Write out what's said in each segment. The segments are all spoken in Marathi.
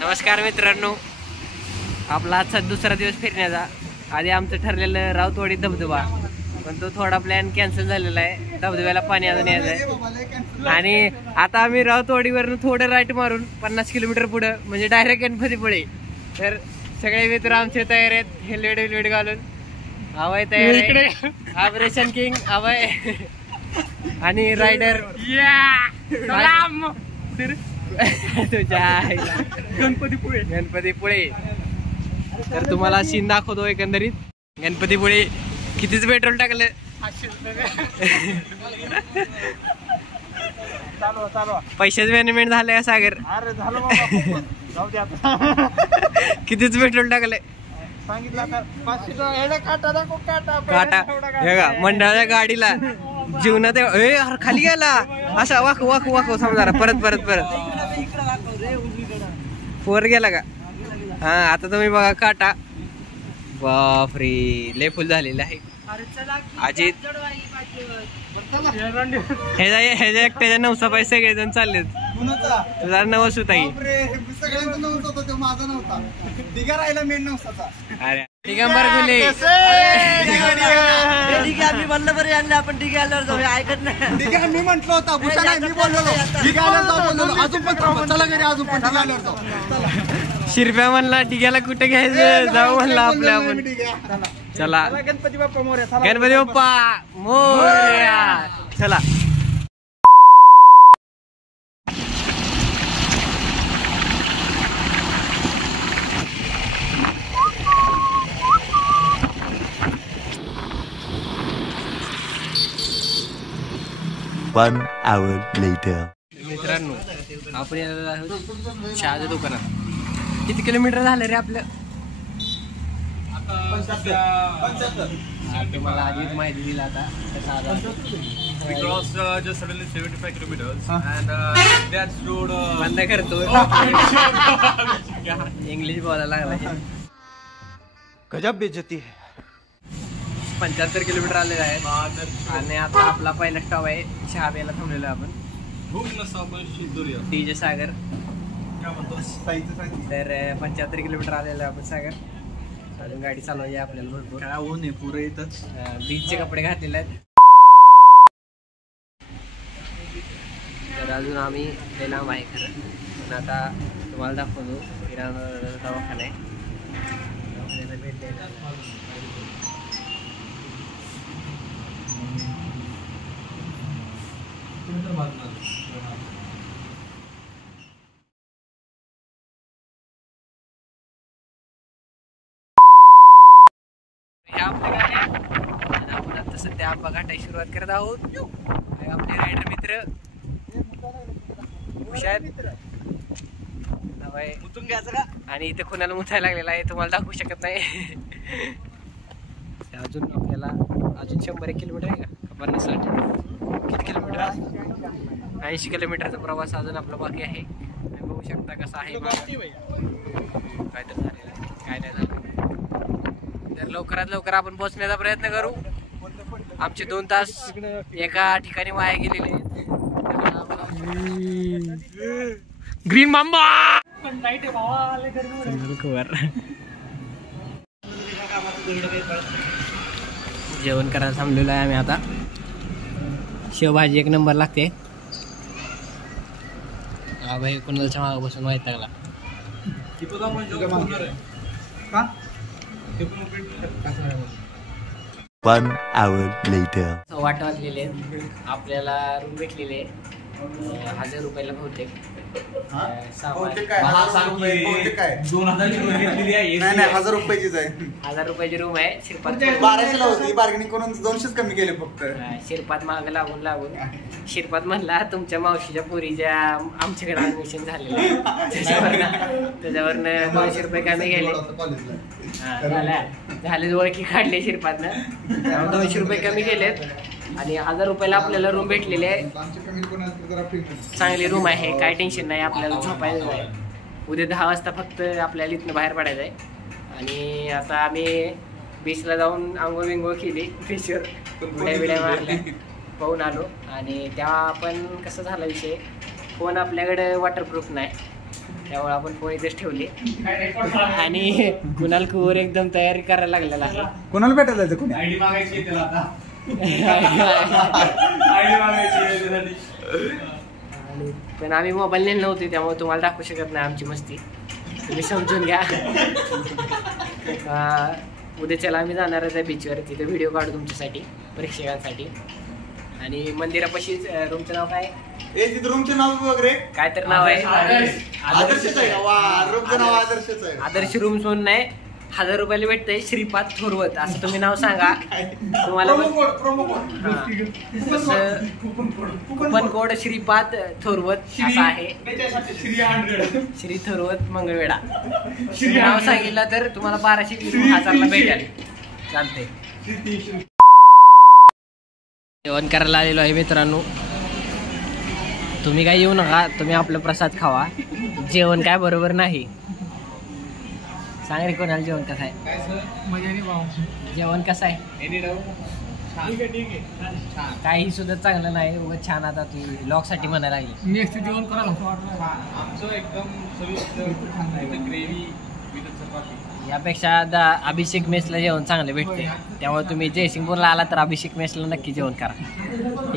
नमस्कार मित्रांनो, आपला आजचा दुसरा दिवस फिरण्याचा. आधी आमचं ठरलेलं राऊतवाडी धबधबा, पण तो थोडा प्लॅन कॅन्सल झालेला आहे. धबधब्याला पाणी अजून यायचं आहे आणि आता आम्ही राऊतवाडीवरून थोडं राईट मारून 50 किलोमीटर पुढं म्हणजे डायरेक्ट गणपतीपुळे. तर सगळे मित्र आमचे तयार आहेत, हेल्मेट घालून. अभय तयार आहे, ऑपरेशन किंग अभय आणि रायडर तुझ्या गणपतीपुळे. तर तुम्हाला सीन दाखवतो एकंदरीत. गणपतीपुळे कितीच पेट्रोल टाकलं, पैशाच मॅनेजमेंट झालंय का सागर? कितीच पेट्रोल टाकलंय काटा मंडळाच्या गाडीला जीवनात खाली गेला असा वाकू वाकू वाकू समजा. परत फोर गेला का? हा आता तुम्ही बघा काटा. बापरे लय फुल झालेला आहे. अजित ह्याच्या एकट्याच्या 900 पैसे सगळेजण चाललेत. तुझा 9 होता की अरे दिगंबर गुले आम्ही म्हणलं बरं यांना आपण ठीक आल्यावर जाऊ. ऐकत नाही मी म्हंटल होता मी बोललो अजून पण चला घरी अजून पण ठीक आल्यावर जाऊ. शिरप्या म्हणला डिग्याला कुठे घ्यायचं, जाऊ म्हणला आपल्या आपण. चला गणपती बाप्पा मोरया. गणपती बाप्पा मोरया. चला One hour later. मित्रांनो, आपण यायला आहोत चहाच्या दुकानात. किती किलोमीटर झालं रे आपलं? तुम्हाला आधीच माहिती दिला आता. We crossed just suddenly 75 kilometers and that's road बंद करतो. इंग्लिश बोलायला लागला. गजब बेइज्जती है. 75 किलोमीटर आलेले आहेत आणि आता आपला पहिला स्टॉप आहे चहा प्यायला थांबलेलो आपण. डीजे सागर. तर 75 किलोमीटर आलेलो आपण सागर. अजून गाडी चालवायची आपल्याला भरपूर. काय ऊन आहे पुरे इथंच. बीचचे कपडे घातलेले आहेत. तर अजून आम्ही ते लांब आहे खरं, पण आता तुम्हाला दाखवतो किराणा दवाखाना आहे. भेट द्यायला आपण आता सध्या आंबा घाटायची सुरुवात करत आहोत. आपले रायडर मित्र हुशार मुतून घ्यायचं का? आणि इथे कोणाला मुतायला लागलेला आहे तुम्हाला दाखवू शकत नाही. अजून आपल्याला 100 किलोमीटर आहे का 50-60 किती किलोमीटर? 80 किलोमीटरचा प्रवास अजून आपला बाकी आहे. बघू शकता कसा आहे. काय तर झालेलं काय नाही झालं. तर लवकरात लवकर आपण पोहोचण्याचा प्रयत्न करू. आमचे 2 तास एका ठिकाणी वाया गेलेले. ग्रीन मांबा जेवण करायला थांबलेलो आहे आम्ही आता. शेवभाजी 1 नंबर लागते. हा भाई कुणालच्या मागं बसून माहीत लागला. One hour later. वाट वाजलेले आपल्याला रूम भेटलेले 1000 रुपयाला बहुतेक. 1000 रुपयाचीच आहे. 1000 रुपयाची रूम आहे. शिरपात 1200ला होती, बार्गेनिंग करून 200च कमी केले फक्त. शिरपात माग लागून शिरपात म्हणला तुमच्या मावशीच्या पोरीच्या आमच्याकडे ऍडमिशन झालेलं त्याच्यावरनं 200 रुपये कमी गेले. झाले ओळखी काढले शिरपातनं. 200 रुपये कमी केलेत आणि 1000 रुपयाला आपल्याला रूम भेटलेली आहे. चांगली रूम आहे, काय टेन्शन नाही. आपल्याला झोपायचं आहे. उद्या 10 वाजता फक्त आपल्याला इथनं बाहेर पडायचं आहे. आणि आता आम्ही बीचला जाऊन आंघोळ विंघोळ केली. बीचवर उड्या मारल्या, पाहून आलो. आणि तेव्हा पण कसं झाला विषय, फोन आपल्याकडे वॉटरप्रूफ नाही. त्यामुळे आपण फोन इथेच ठेवले आणि कुणाल कुवर एकदम तयारी करायला लागलेला आहे. कोणाला भेटायला जायचं कोणी आयडी मागायची आहे त्याला आता. आणि पण आम्ही मोबाईल नेले नव्हते त्यामुळे तुम्हाला दाखवू शकत नाही आमची मस्ती, तुम्ही समजून घ्या. उद्याच्याला आम्ही जाणारच आहे बीचवर, तिथे व्हिडिओ काढू तुमच्यासाठी प्रेक्षकांसाठी. आणि मंदिरापाशीच रूमचं नाव काय रूमचे नाव वगैरे काय तर नाव आहे आदर्शच आहे. रूमचं नाव आदर्शच आहे. आदर्श रूम्स म्हणून नाही, 1000 रुपयाला भेटतंय श्रीपाद थोरवत असं तुम्ही नाव सांगा तुम्हाला. कुपन कोड श्रीपाद थोरवत असा आहे, श्री थोरवत मंगळवेढा. नाव सांगितलं तर तुम्हाला 1200 भेटेल. चालते. जेवण करायला आलेलो आहे मित्रांनो. तुम्ही काय येऊ नका, तुम्ही आपलं प्रसाद खावा. जेवण काय बरोबर नाही. सांग रे कोणाला जेवण कसं आहे, जेवण कसं आहे. काही सुद्धा चांगलं नाही, उगाच छान. आता तू ब्लॉग साठी म्हणायला लागली. नेक्स्ट जेवण करायला आमचं एकदम ग्रेव्ही विथ चपाती. यापेक्षा अभिषेक मेसला जेवण चांगलं भेटते, त्यामुळे तुम्ही जयसिंगपूरला आला तर अभिषेक मेसला नक्की जेवण करा.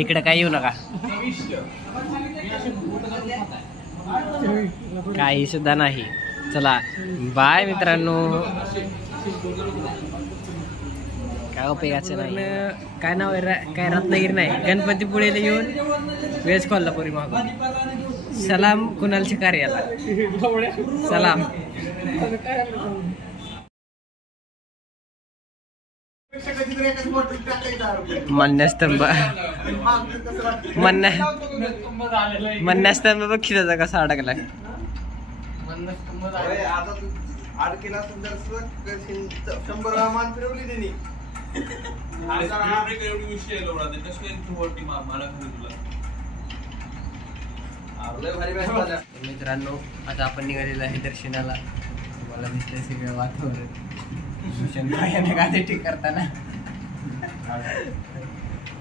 इकडे काय येऊ नका, काही सुद्धा नाही. चला बाय मित्रांनो. काय उपयोगाचं नाही. काय नाव आहे, काय रत्नागिरी नाही, गणपतीपुळेला येऊन वेज कोल्हापुरी मागून. सलाम कुणालच्या कार्याला, सलाम. मन्नस्तंभ मन्नस्तंभ बघ त्याचा कसा अडकलाय. मित्रांनो आता आपण निघालेलो आहे दर्शनाला. तुम्हाला दिसतंय सगळं वातावरण गाठी करताना.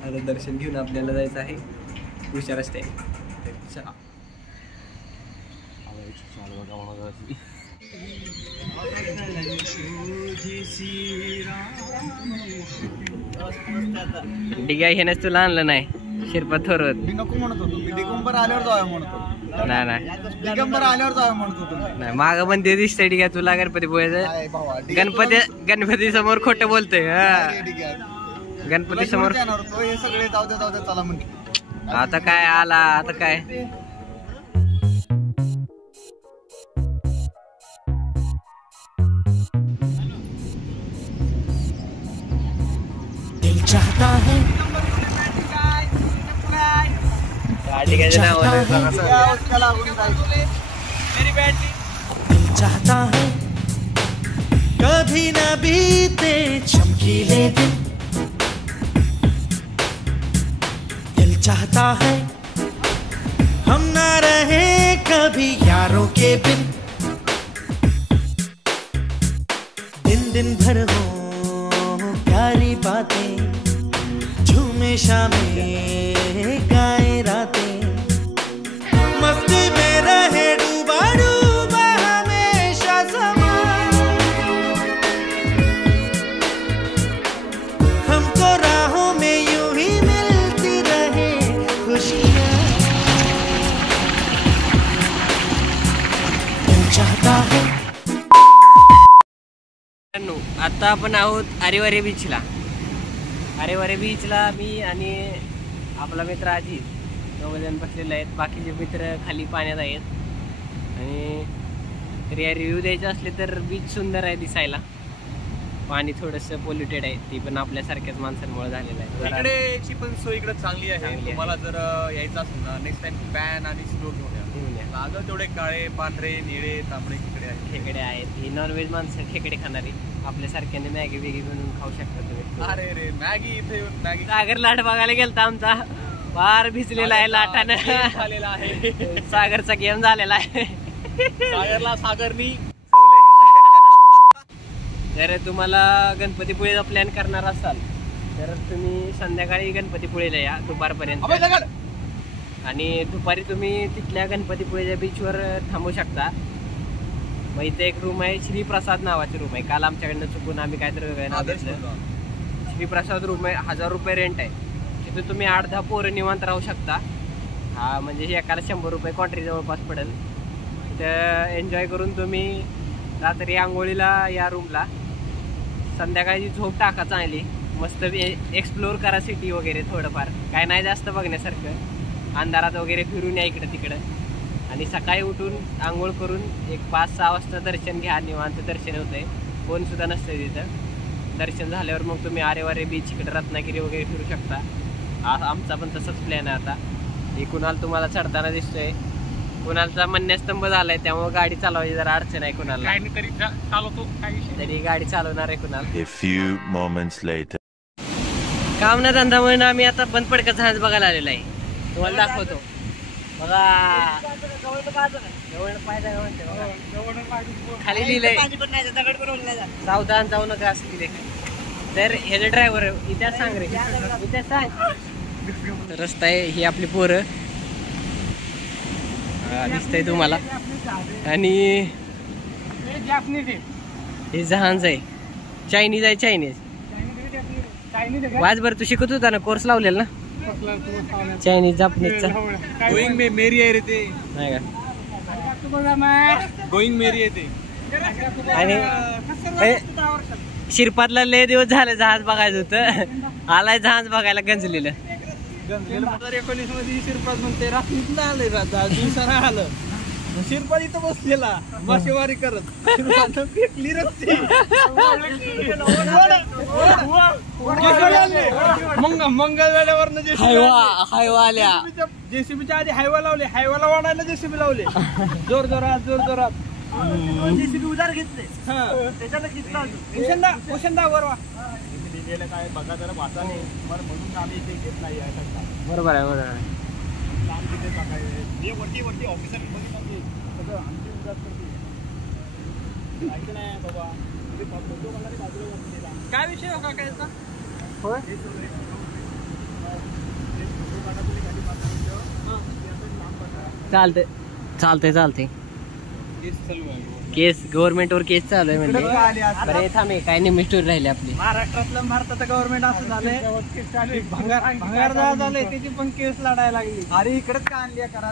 आता दर्शन घेऊन आपल्याला जायचं आहे पुढच्या रस्त्याने. चला. डिगा घेण्यास तुला आणलं नाही शिरपत थोरत. मी नको म्हणत होतो, मी दिगंबर आल्यावर जाऊया म्हणत होतो. नाही दिगंबर आल्यावर जाऊया म्हणत होतो. नाही माग पण ते दिसतंय डिगा तुला गणपतीपुळेचं. गणपती समोर खोटं बोलतोय. गणपती समोर हे सगळे जाऊ दे चला म्हणजे. आता काय आला, आता काय चाहता है कभी न बीते चमकीले दिन. दिल चाहता है हम न रहे कभी यारों के बिन. दिन दिन भर हो प्यारी बातें, झूमे शामें गाए रातें, मस्ती में रहे डूबा डूबा हमेशा समा. हमको राहों में यूं ही मिलती रहे खुशियाँ. दिल चाहता है. आता आपण आहोत आरेवारे बीचला. आरेवारे बीचला मी आणि आपला मित्र अजित दोघंजण बसलेले आहेत. बाकीचे मित्र खाली पाण्यात आहेत. आणि तरी या रिव्ह्यू द्यायचे असले तर बीच सुंदर आहे दिसायला. पाणी थोडंसं पोल्युटेड आहे, ती पण आपल्यासारख्याच माणसांमुळे झालेलं आहे. इकडेची पण सोय इकडे चांगली आहे. तुम्हाला जर यायचं असेल ना नेक्स्ट टाइम पॅन आणि स्लो घेऊन या. लागल तेवढे काळे पांढरे निळे तांबडे खेकडे आहेत. खेकडे आहेत. ही नॉनव्हेज माणसं खेकडे खाणारी. आपल्यासारख्याने मॅगी वेगी बनवून खाऊ शकता तुम्ही. अरे रे मॅगी इथे येऊन मॅगी. सागर लाट बघायला गेलता आमचा, फार भिजलेला आहे लाटानं. झालेला आहे सागरचा गेम झालेला आहे. सागरला सागरनी. जर तुम्हाला गणपतीपुळेचा प्लॅन करणार असाल तर तुम्ही संध्याकाळी गणपतीपुळेला या दुपारपर्यंत. आणि दुपारी तुम्ही तिथल्या गणपतीपुळेच्या बीचवर थांबू शकता. मग इथे एक रूम आहे, श्रीप्रसाद नावाची रूम आहे. काल आमच्याकडनं चुकून आम्ही काहीतरी वेगळं नाव घेतलं. श्रीप्रसाद रूम आहे, 1000 रुपये रेंट आहे. तिथे तुम्ही 8-10 पोरं निवांत राहू शकता. हा म्हणजे एकाला 100 रुपये कॉन्ट्री जवळपास पडेल. तिथं एन्जॉय करून तुम्ही रात्री आंघोळीला या रूमला, संध्याकाळची झोप टाका चांगली, मस्त एक्सप्लोर करा सिटी वगैरे. थोडंफार काय नाही जास्त बघण्यासारखं, अंधारात वगैरे फिरून या इकडं तिकडं. आणि सकाळी उठून आंघोळ करून एक 5-6 वाजता दर्शन घ्या. निवांत दर्शन होतंय, कोण सुद्धा नसतंय तिथं. दर्शन झाल्यावर मग तुम्ही आरेवारे बीच इकडे रत्नागिरी वगैरे फिरू शकता. आमचा पण तसंच प्लॅन आहे आता. हे कुणाल तुम्हाला चढताना दिसतोय, कुणालचा मन्यस्तंभ झालाय त्यामुळे गाडी चालवायची जरा अडचण आहे. कुणाला तरी गाडी चालवणार आहे Kunal. A few moments later. काम ना धंदा म्हणून आम्ही आता बंद पडका जहाज बघायला आलेला आहे. तुम्हाला दाखवतो बघा. खाली लिहिलंय सावधान जाऊ नका असं लिहिलंय. तर ह्याचे ड्रायव्हर इतिहास सांग रे, इतिहास सांग. रस्ता आहे, ही आपली पोरं दिसतंय तुम्हाला. आणि हे जहाज आहे, चायनीज आहे. चायनीज वाजभर तू शिकत होता ना, कोर्स लावलेला ना चायनीज जापनीजचा. गोईंग मेरी आहे रे ते, नाही का गोईंग मेरी आहे ते. आणि शिरपातला लय दिवस झाले जहाज बघायचं होतं, आलाय जहाज बघायला गंजलेलं. 2019 मध्ये शिरपात म्हणते रात्रीतला आलंय, दिवसाला आलं. शिरपात इथं बसलेला मासेवारी करत फेकली रस्ते. मंगळवेड्यावरनं जेसीबीच्या आधी हायवा लावले, हायवाला वाढायला जेसीबी लावले. जोर जोरात जेसीबी उधार घेतले. त्याच्यानं घेतला ओशंदा वरवा काय बघा जरा वाचाने म्हणून आम्ही इथे घेत नाही. बरोबर आहे, बरोबर आहे. वरती ऑफिसर काय विषय हो का कायचा? चालते केस गव्हर्नमेंटवर केस चालू आहे म्हणजे. बरे थांबे काय नाही स्टोरी राहिली आपली. महाराष्ट्रातलं भारताचं गव्हर्नमेंट असं झालंय, भंगार झालंय, त्याची पण केस लढायला लागली. अरे इकडेच का आणली करा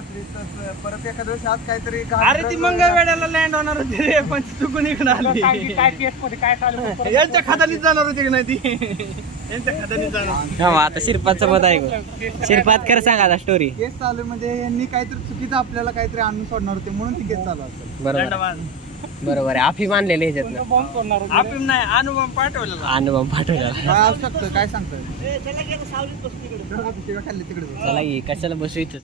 परत एखाद्या दिवशी आज काहीतरी. अरे ती मंगळवेड्याला लँड होणार होती रे, पण चुकून इकडे आली. यांच्या खात्यानीच जाणार होती की नाही ती, यांच्या खात्यानीच जाणार. आता शिरपातचं मत आहे. शिरपात कर सांगा आता स्टोरी. केस चालू म्हणजे यांनी काहीतरी चुकीचं आपल्याला काहीतरी आणून सोडणार होते म्हणून ती केस चालू असेल. बरोबर आहे. आफी मानलेले ह्याच्यातनं. आपण नाही अनुभव पाठवलेला. काय असू शकतं, काय सांगतं. खाल्ली तिकडे चला ये, कशाला बसू इथं.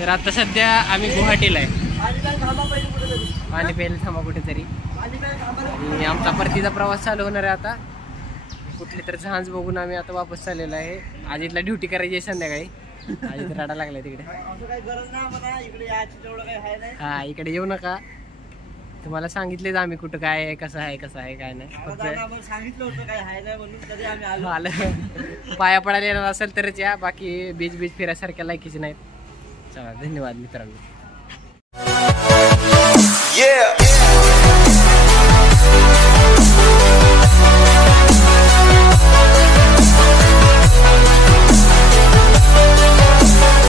तर आता सध्या आम्ही गुवाहाटीला आहे. पाणी प्यायला थांबा कुठेतरी. आणि आमचा परतीचा प्रवास चालू होणार आहे आता. कुठले तर जहाज बघून आम्ही आता वापस चाललेलो आहे. अजितला ड्युटी करायची आहे संध्याकाळी. अजित रडा लागलाय तिकडे. हा इकडे येऊ नका, तुम्हाला सांगितलेच आम्ही कुठं काय आहे, कसं आहे काय नाही. सांगितलं होतं काय हाय नाही म्हणून तरी आम्ही आलं. पाया पडायला येणार असेल तरच या, बाकी बीच फिरायसारख्या लायकीचे नाहीत. चला धन्यवाद मित्रांनो.